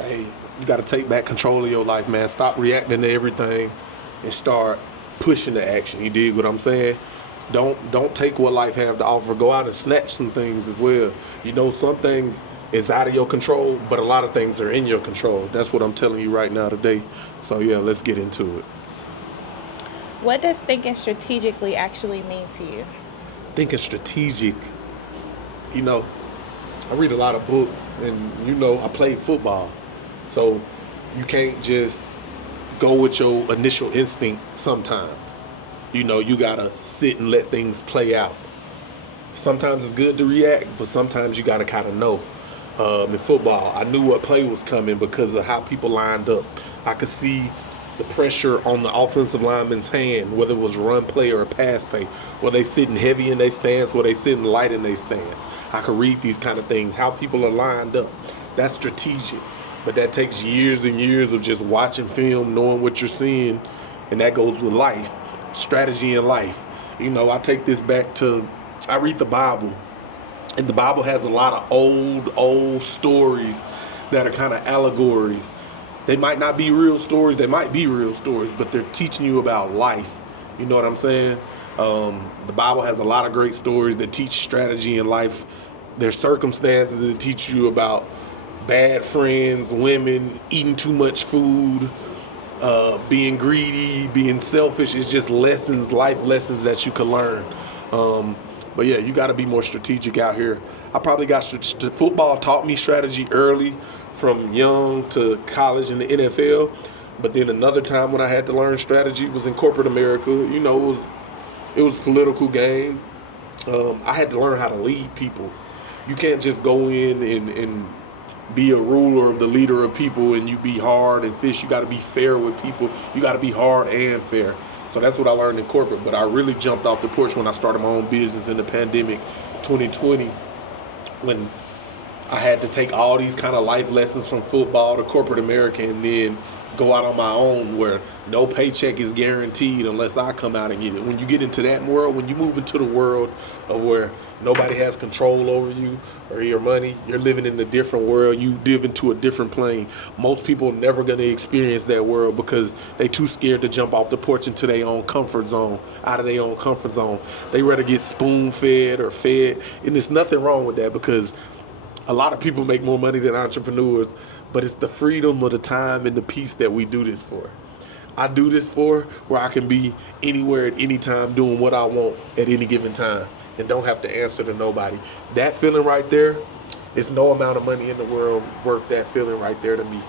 Hey, you got to take back control of your life, man. Stop reacting to everything and start pushing the action. You dig what I'm saying? Don't take what life have to offer. Go out and snatch some things as well. You know, some things is out of your control, but a lot of things are in your control. That's what I'm telling you right now today. So yeah, let's get into it. What does thinking strategically actually mean to you? Thinking strategic, you know, I read a lot of books, and you know, I play football. So you can't just go with your initial instinct sometimes. You know, you gotta sit and let things play out. Sometimes it's good to react, but sometimes you gotta kind of know. In football, I knew what play was coming because of how people lined up. I could see the pressure on the offensive lineman's hand, whether it was run play or a pass play. Were they sitting heavy in their stance? Were they sitting light in their stance? I could read these kind of things, how people are lined up. That's strategic. But that takes years and years of just watching film, knowing what you're seeing, and that goes with life, strategy in life. You know, I take this back to, I read the Bible, and the Bible has a lot of old stories that are kind of allegories. They might not be real stories, they might be real stories, but they're teaching you about life. You know what I'm saying? The Bible has a lot of great stories that teach strategy in life. There's circumstances that teach you about bad friends, women, eating too much food, being greedy, being selfish. It's just lessons, life lessons that you can learn. But yeah, you got to be more strategic out here. I probably got football taught me strategy early, from young to college in the NFL. But then another time when I had to learn strategy was in corporate America. You know, it was a political game. I had to learn how to lead people. You can't just go in and be a ruler, the leader of people, and you be hard and fish. You got to be fair with people. You got to be hard and fair. So that's what I learned in corporate. But I really jumped off the porch when I started my own business in the pandemic 2020, when I had to take all these kind of life lessons from football to corporate America and then go out on my own, where no paycheck is guaranteed unless I come out and get it. When you get into that world, when you move into the world of where nobody has control over you or your money, you're living in a different world. You live into a different plane. Most people never going to experience that world because they too scared to jump off the porch into their own comfort zone, out of their own comfort zone. They rather get spoon fed or fed. And there's nothing wrong with that, because a lot of people make more money than entrepreneurs, but it's the freedom of the time and the peace that we do this for. I do this for where I can be anywhere at any time doing what I want at any given time and don't have to answer to nobody. That feeling right there is no amount of money in the world worth that feeling right there to me.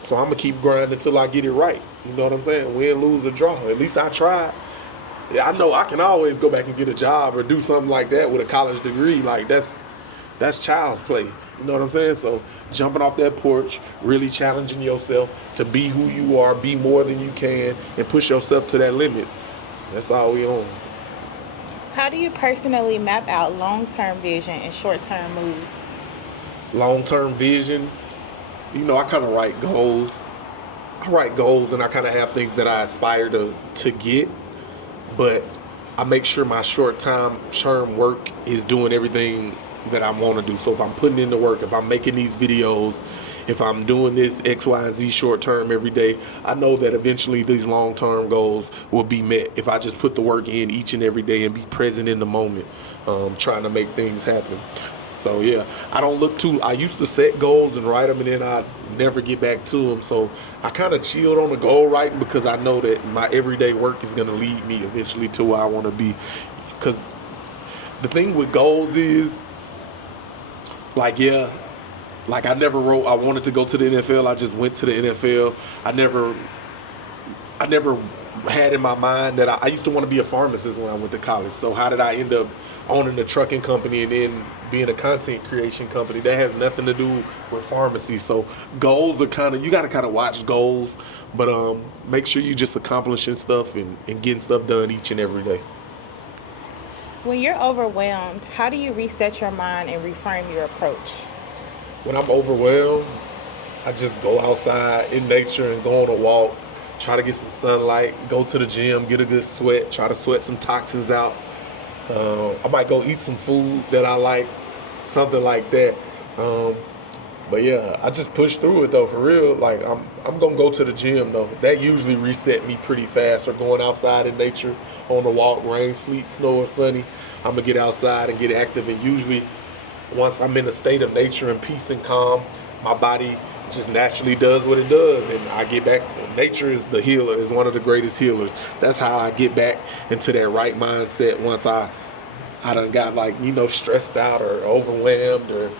So I'm going to keep grinding until I get it right. You know what I'm saying? Win, lose, or draw. At least I tried. Yeah, I know I can always go back and get a job or do something like that with a college degree. Like, that's child's play. You know what I'm saying? So jumping off that porch, really challenging yourself to be who you are, be more than you can, and push yourself to that limit. That's all we on. How do you personally map out long-term vision and short-term moves? Long-term vision, you know, I kind of write goals. I write goals and I kind of have things that I aspire to get, but I make sure my short-term work is doing everything that I want to do. So if I'm putting in the work, if I'm making these videos, if I'm doing this X, Y, and Z short term every day, I know that eventually these long term goals will be met if I just put the work in each and every day and be present in the moment, trying to make things happen. So yeah, I used to set goals and write them and then I never get back to them. So I kind of chilled on the goal writing because I know that my everyday work is going to lead me eventually to where I want to be. Because the thing with goals is, like I never wrote I wanted to go to the NFL. I just went to the NFL. I never had in my mind that I used to want to be a pharmacist when I went to college. So how did I end up owning a trucking company and then being a content creation company? That has nothing to do with pharmacy. So goals are you got to kind of watch goals, but make sure you just accomplishing stuff and getting stuff done each and every day. When you're overwhelmed, how do you reset your mind and reframe your approach? When I'm overwhelmed, I just go outside in nature and go on a walk, try to get some sunlight, go to the gym, get a good sweat, try to sweat some toxins out. I might go eat some food that I like, something like that. But yeah, I just push through it though, for real. Like I'm gonna go to the gym though. That usually reset me pretty fast. Or going outside in nature on a walk, rain, sleet, snow, or sunny. I'm gonna get outside and get active. And usually, once I'm in a state of nature and peace and calm, my body just naturally does what it does, and I get back. Nature is the healer. Is one of the greatest healers. That's how I get back into that right mindset once I done got stressed out or overwhelmed or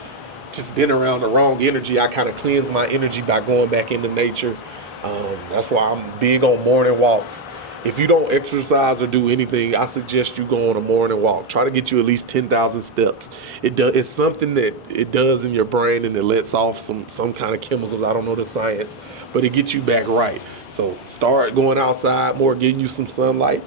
just been around the wrong energy. I kind of cleanse my energy by going back into nature. That's why I'm big on morning walks. If you don't exercise or do anything, I suggest you go on a morning walk. Try to get you at least 10,000 steps. It's something that it does in your brain, and it lets off some kind of chemicals. I don't know the science, but it gets you back right. So start going outside more, getting you some sunlight,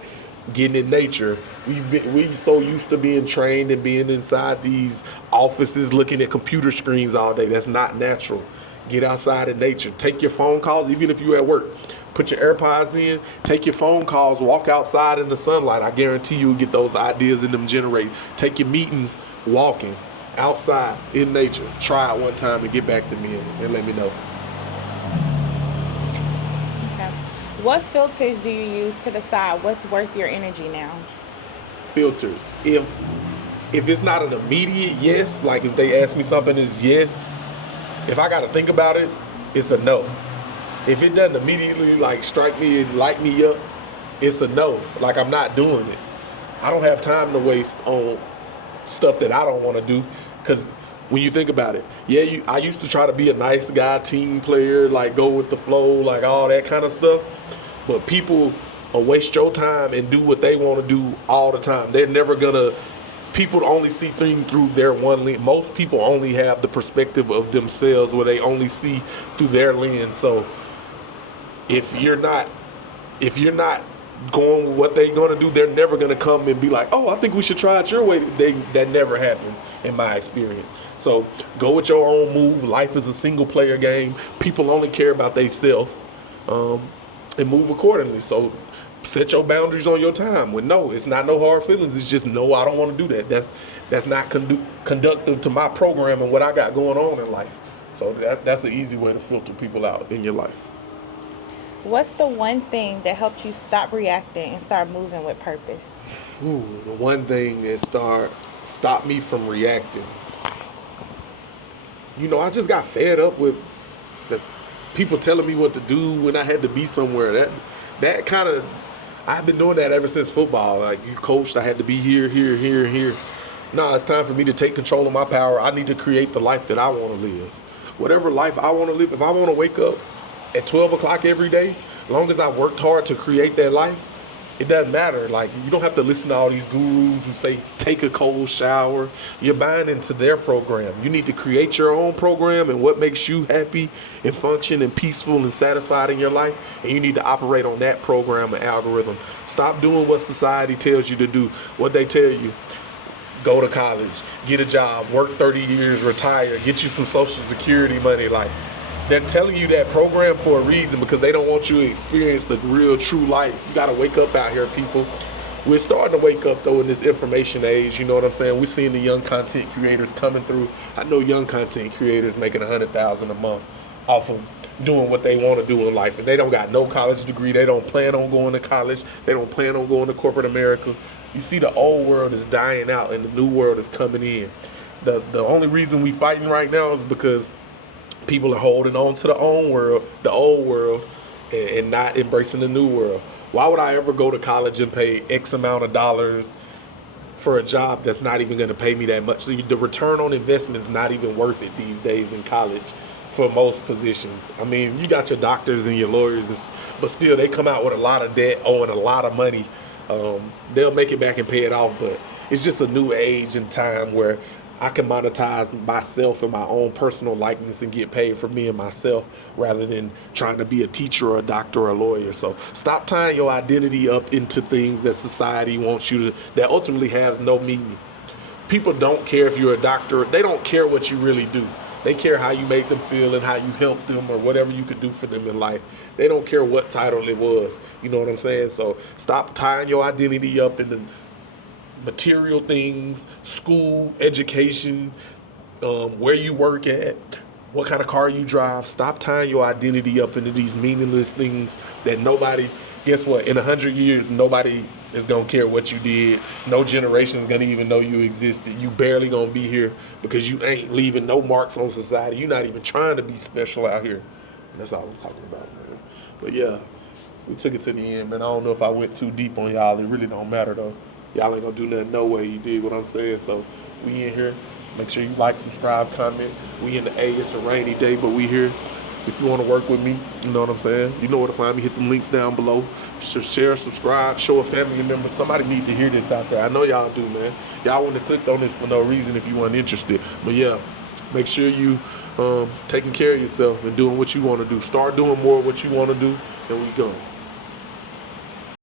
getting in nature. We so used to being trained and being inside these offices looking at computer screens all day. That's not natural. Get outside in nature. Take your phone calls, even if you're at work. Put your AirPods in, take your phone calls, walk outside in the sunlight. I guarantee you'll get those ideas in them generated. Take your meetings walking outside in nature. Try it one time and get back to me and let me know. Okay. What filters do you use to decide what's worth your energy now? Filters. If it's not an immediate yes, like if they ask me something is yes, if I got to think about it, it's a no. If it doesn't immediately strike me and light me up, it's a no. Like, I'm not doing it. I don't have time to waste on stuff that I don't want to do. Because when you think about it, I used to try to be a nice guy, team player, go with the flow, all that kind of stuff. But people will waste your time and do what they want to do all the time. They're never gonna. People only see things through their one lens. Most people only have the perspective of themselves, where they only see through their lens. So if you're not going with what they're going to do, they're never going to come and be like, oh, I think we should try it your way. That never happens in my experience. So go with your own move. Life is a single player game. People only care about themselves, and move accordingly. So set your boundaries on your time. When no, it's not no hard feelings. It's just no, I don't want to do that. That's not conductive to my program and what I got going on in life. So that's the easy way to filter people out in your life. What's the one thing that helped you stop reacting and start moving with purpose? The one thing that stopped me from reacting. I just got fed up with the people telling me what to do when I had to be somewhere. That kind of, I've been doing that ever since football. Like, you coached, I had to be here, here, here, here. No, it's time for me to take control of my power. I need to create the life that I want to live. Whatever life I want to live, if I want to wake up at 12 o'clock every day, as long as I've worked hard to create that life, it doesn't matter. You don't have to listen to all these gurus who say, take a cold shower. You're buying into their program. You need to create your own program and what makes you happy and function and peaceful and satisfied in your life. And you need to operate on that program and algorithm. Stop doing what society tells you to do. What they tell you, go to college, get a job, work 30 years, retire, get you some Social Security money. They're telling you that program for a reason, because they don't want you to experience the real, true life. You got to wake up out here, people. We're starting to wake up, though, in this information age. You know what I'm saying? We're seeing the young content creators coming through. I know young content creators making $100,000 a month off of doing what they want to do in life. And they don't got no college degree. They don't plan on going to college. They don't plan on going to corporate America. You see, the old world is dying out and the new world is coming in. The only reason we fighting right now is because people are holding on to the old world, and not embracing the new world. Why would I ever go to college and pay X amount of dollars for a job that's not even going to pay me that much? So the return on investment is not even worth it these days in college for most positions. I mean, you got your doctors and your lawyers, but still they come out with a lot of debt, owing a lot of money. They'll make it back and pay it off, but it's just a new age and time where I can monetize myself and my own personal likeness and get paid for me and myself, rather than trying to be a teacher or a doctor or a lawyer. So stop tying your identity up into things that society wants you to, that ultimately has no meaning. People don't care if you're a doctor. They don't care what you really do. They care how you make them feel and how you help them or whatever you could do for them in life. They don't care what title it was. You know what I'm saying? So stop tying your identity up in the material things, school, education, where you work at, what kind of car you drive. Stop tying your identity up into these meaningless things that nobody, guess what, in 100 years, nobody is going to care what you did. No generation is going to even know you existed. You barely going to be here because you ain't leaving no marks on society. You're not even trying to be special out here. And that's all I'm talking about, man. But yeah, we took it to the end, man. I don't know if I went too deep on y'all. It really don't matter, though. Y'all ain't going to do nothing no way. You dig what I'm saying? So we in here. Make sure you like, subscribe, comment. We in the A. It's a rainy day, but we here. If you want to work with me, you know what I'm saying? You know where to find me. Hit them links down below. Share, subscribe, show a family member. Somebody need to hear this out there. I know y'all do, man. Y'all wouldn't have clicked on this for no reason if you weren't interested. But yeah, make sure you taking care of yourself and doing what you want to do. Start doing more of what you want to do, and we go.